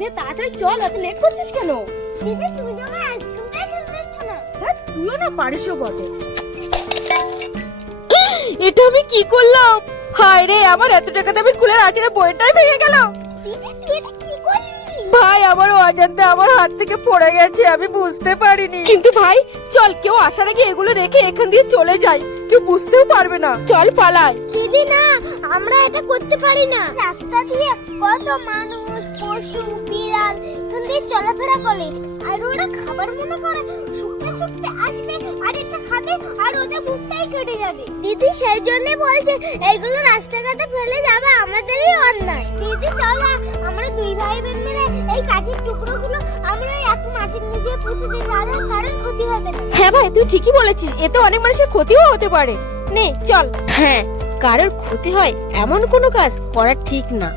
নে তাড়াতাড়ি চল, এত লেট করছিস কেন? দিদি তুমি তো আমার আইসক্রিমটাই খেতে দিচ্ছ না। দেখ তুইও না পারিসও বটে। এটা আমি কি করলাম? হায় রে, আমার এত টাকা দামের কুলের আঁচড়ে বইটাই ভেঙে গেল। দিদি তুই এটা কি করলি? ভাই আমার অজান্তে আমার হাত থেকে পড়ে গেছে, আমি বুঝতে পারিনি। কিন্তু ভাই চল, কেউ আসার আগে এগুলো রেখে এখান দিয়ে চলে যাই, কেউ বুঝতেও পারবে না। চল পালাই। দিদি না, আমরা এটা করতে পারি না। রাস্তা দিয়ে কত মানুষ, পশু, বিড়াল এখান দিয়ে চলাফেরা করে, আর ওরা খাবার মনে করে শুকতে শুকতে আসবে আর এটা খাবে আর ওদের মুখটাই কেটে যাবে। দিদি সেই জন্যই বলছে এগুলো রাস্তাঘাটে ফেলে যাবে আমাদেরই অন্যায়। দিদি চল আমরা দুই ভাই বোন মিলে এই কাঠের টুকরোগুলো আমরা এক মাটির নিচে পুঁতে দিই, তাহলে কারোর ক্ষতি হবে না। হ্যাঁ ভাই, তুই ঠিকই বলেছিস, এতে অনেক মানুষের ক্ষতিও হতে পারে। নে চল। হ্যাঁ, কারোর ক্ষতি হয় এমন কোনো কাজ করা ঠিক না।